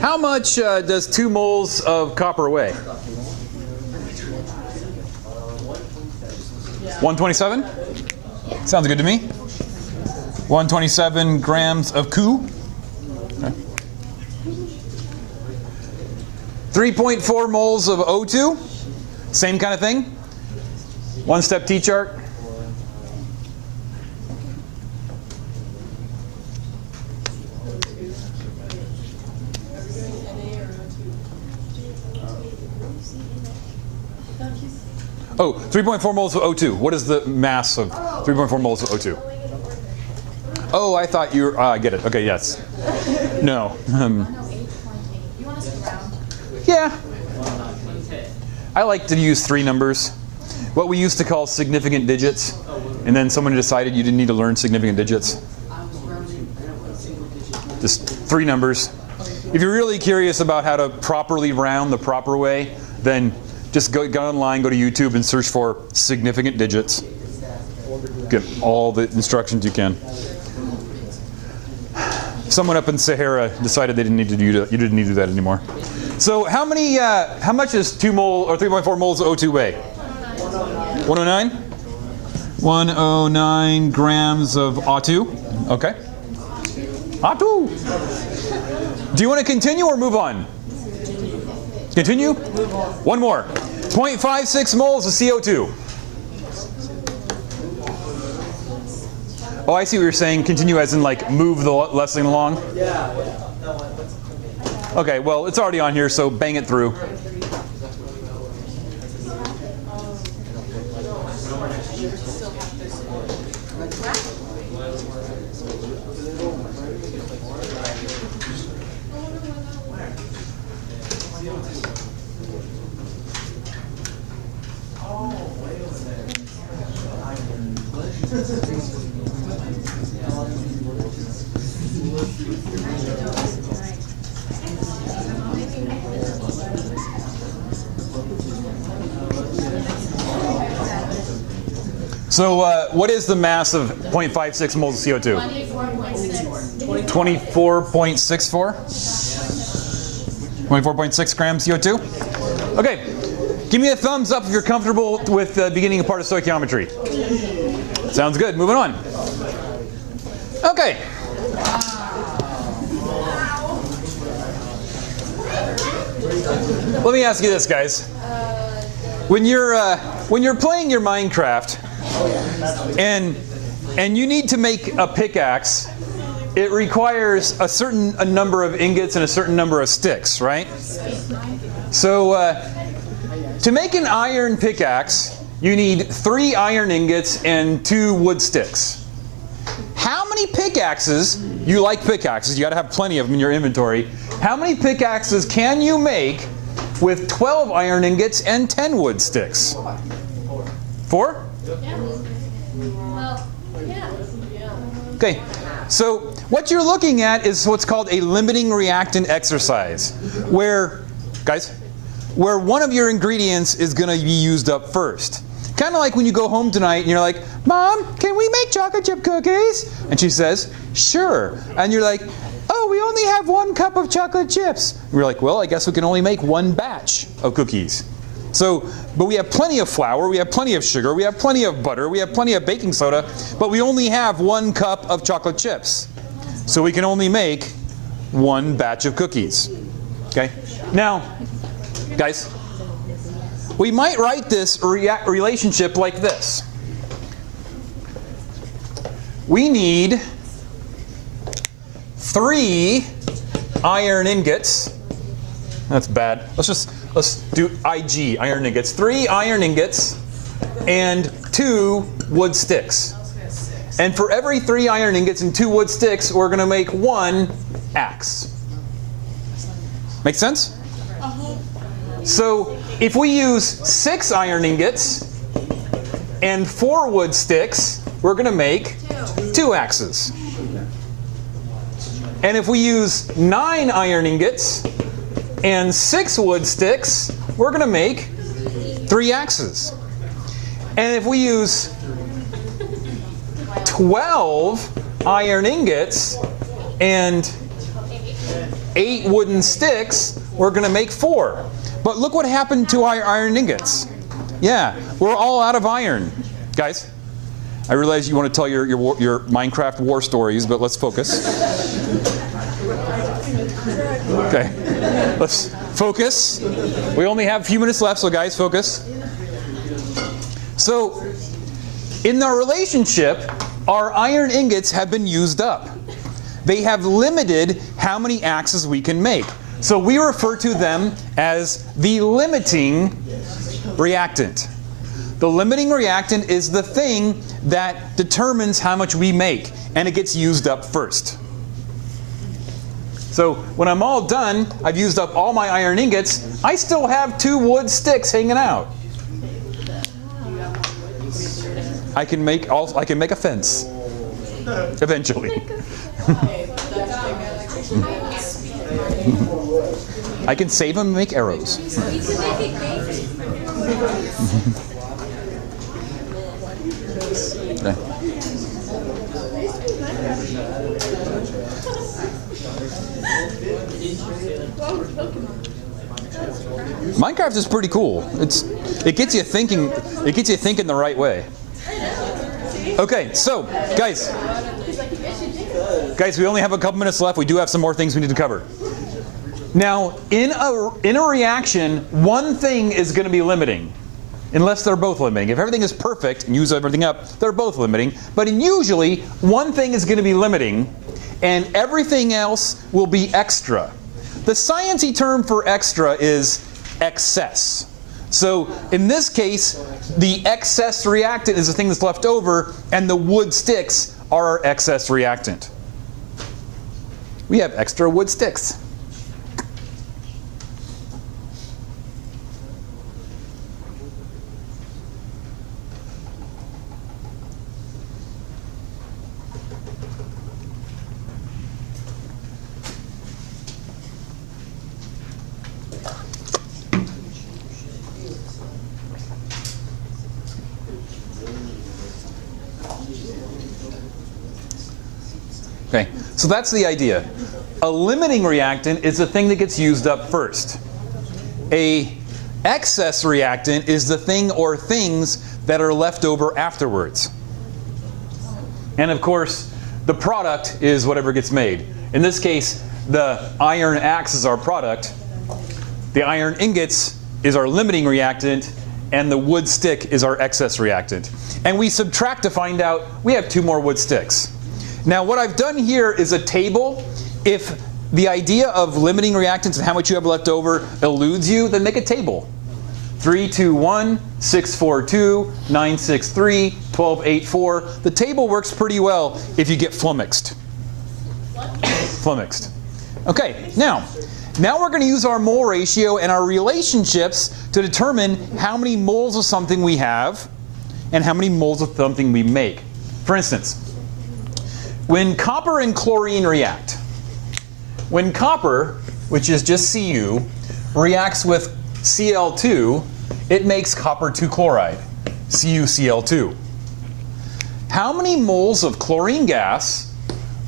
How much does 2 moles of copper weigh? 127? Sounds good to me. 127 grams of Cu. Okay. 3.4 moles of O2. Same kind of thing. One-step T-chart. Oh, 3.4 moles of O2. What is the mass of 3.4 moles of O2? Oh, I thought you were, I get it. Okay, yes. No. Yeah. I like to use 3 numbers. What we used to call significant digits. And then someone decided you didn't need to learn significant digits. Just 3 numbers. If you're really curious about how to properly round the proper way, then just go online, go to YouTube, and search for significant digits. Get all the instructions you can. Someone up in Sahara decided they didn't need to do that. You didn't need to do that anymore. So how much is 2 mole or 3.4 moles of O2 weigh? 109. 109 grams of O2. Okay. O2. Do you want to continue or move on? Continue? One more. 0.56 moles of CO2. Oh, I see what you're saying. Continue as in like move the lesson along? Yeah. Okay, well, it's already on here, so bang it through. So what is the mass of 0.56 moles of CO2? 24.64? 24.6 grams CO2? Okay, give me a thumbs up if you're comfortable with the beginning part of stoichiometry. Sounds good, moving on. Okay. Let me ask you this, guys. When you're playing your Minecraft, and you need to make a pickaxe, it requires a certain number of ingots and a certain number of sticks, right? So to make an iron pickaxe, you need 3 iron ingots and 2 wood sticks. How many pickaxes, you like pickaxes, you got to have plenty of them in your inventory. How many pickaxes can you make with 12 iron ingots and 10 wood sticks? 4? Okay, so what you're looking at is what's called a limiting reactant exercise, where one of your ingredients is going to be used up first. Kind of like when you go home tonight and you're like, Mom, can we make chocolate chip cookies? And she says, sure. And you're like, oh, we only have 1 cup of chocolate chips. And we're like, well, I guess we can only make 1 batch of cookies. So, but we have plenty of flour, we have plenty of sugar, we have plenty of butter, we have plenty of baking soda, but we only have 1 cup of chocolate chips. So we can only make 1 batch of cookies. Okay? Now, guys, we might write this relationship like this. We need 3 iron ingots. That's bad. Let's do IG, iron ingots. 3 iron ingots and 2 wood sticks. And for every 3 iron ingots and 2 wood sticks, we're going to make 1 axe. Make sense? So if we use 6 iron ingots and 4 wood sticks, we're going to make 2 axes. And if we use 9 iron ingots and 6 wood sticks, we're going to make 3 axes. And if we use 12 iron ingots and 8 wooden sticks, we're going to make 4. But look what happened to our iron ingots. Yeah, we're all out of iron. Guys, I realize you want to tell your Minecraft war stories, but let's focus. Okay, let's focus. We only have a few minutes left, so guys, focus. So, in our relationship, our iron ingots have been used up. They have limited how many axes we can make. So we refer to them as the limiting reactant. The limiting reactant is the thing that determines how much we make, and it gets used up first. So when I'm all done, I've used up all my iron ingots, I still have 2 wood sticks hanging out. I can make a fence eventually. I can save them and make arrows. Okay. Minecraft is pretty cool. It gets you thinking. It gets you thinking the right way. Okay, so guys, we only have a couple minutes left. We do have some more things we need to cover. Now, in a reaction, one thing is going to be limiting, unless they're both limiting. If everything is perfect and use everything up, they're both limiting. But usually, one thing is going to be limiting, and everything else will be extra. The sciencey term for extra is excess. So in this case, the excess reactant is the thing that's left over, and the wood sticks are our excess reactant. We have extra wood sticks. Okay, so that's the idea. A limiting reactant is the thing that gets used up first. A excess reactant is the thing or things that are left over afterwards. And of course, the product is whatever gets made. In this case, the iron axe is our product. The iron ingots is our limiting reactant, and the wood stick is our excess reactant. And we subtract to find out we have 2 more wood sticks. Now what I've done here is a table. If the idea of limiting reactants and how much you have left over eludes you, then make a table. 3, 2, 1, 6, 4, 2, 9, 6, 3, 12, 8, 4. The table works pretty well if you get flummoxed. Flummoxed. Okay, now we're going to use our mole ratio and our relationships to determine how many moles of something we have and how many moles of something we make. For instance, when copper and chlorine react, when copper, which is just Cu, reacts with Cl2, it makes copper 2 chloride, CuCl2. How many moles of chlorine gas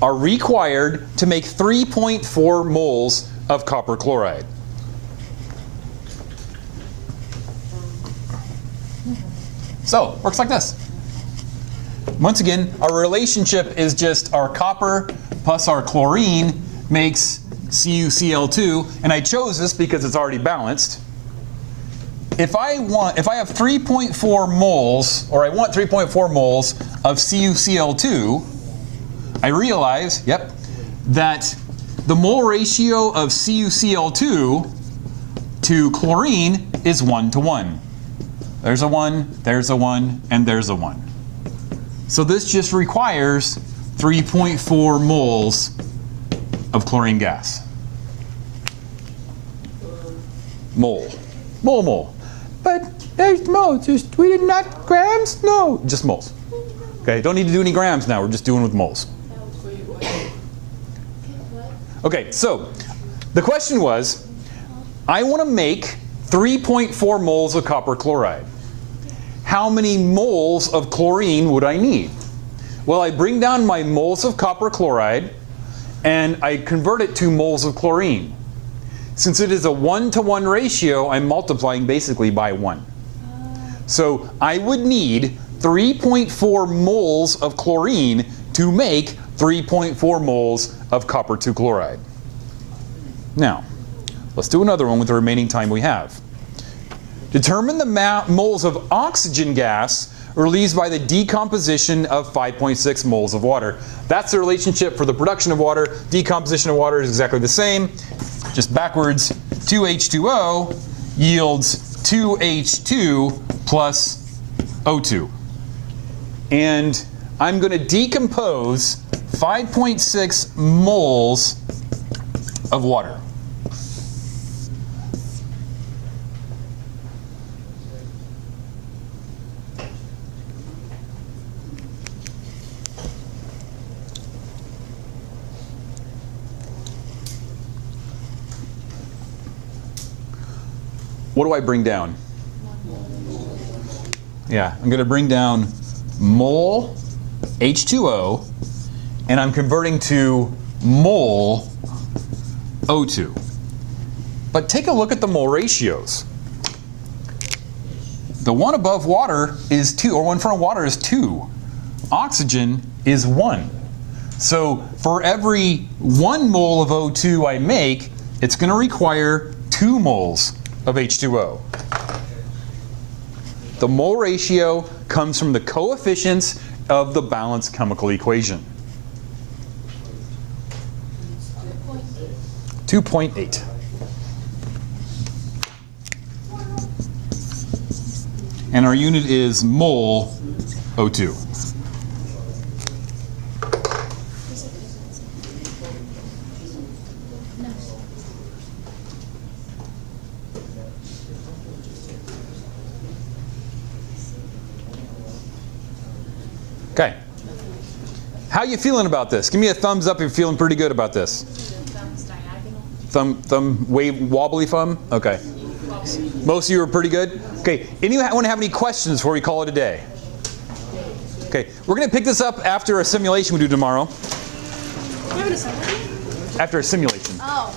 are required to make 3.4 moles of copper chloride? So, works like this. Once again, our relationship is just our copper plus our chlorine makes CuCl2, and I chose this because it's already balanced. If I have 3.4 moles, or I want 3.4 moles of CuCl2, I realize, that the mole ratio of CuCl2 to chlorine is 1 to 1. There's a 1, there's a 1, and there's a 1. So this just requires 3.4 moles of chlorine gas. Mole. Mole. But there's moles. We did not grams? No, just moles. Okay, don't need to do any grams now. We're just doing with moles. Okay, so the question was, I want to make 3.4 moles of copper chloride. How many moles of chlorine would I need? Well, I bring down my moles of copper chloride, and I convert it to moles of chlorine. Since it is a 1-to-1 ratio, I'm multiplying basically by 1. So I would need 3.4 moles of chlorine to make 3.4 moles of copper 2 chloride. Now, let's do another one with the remaining time we have. Determine the moles of oxygen gas released by the decomposition of 5.6 moles of water. That's the relationship for the production of water. Decomposition of water is exactly the same. Just backwards, 2H2O yields 2H2 plus O2. And I'm going to decompose 5.6 moles of water. What do I bring down? Yeah, I'm going to bring down mole H2O, and I'm converting to mole O2. But take a look at the mole ratios. The one above water is 2, or one in front of water is 2. Oxygen is 1. So for every 1 mole of O2 I make, it's going to require 2 moles of H2O. The mole ratio comes from the coefficients of the balanced chemical equation. 2.8. And our unit is mole O2. Okay. How you feeling about this? Give me a thumbs up if you're feeling pretty good about this. Thumbs diagonal. Thumb, wobbly thumb? Okay. Most of you are pretty good? Okay. Anyone have any questions before we call it a day? Okay. We're going to pick this up after a simulation we do tomorrow. We're having a simulation? After a simulation. Oh.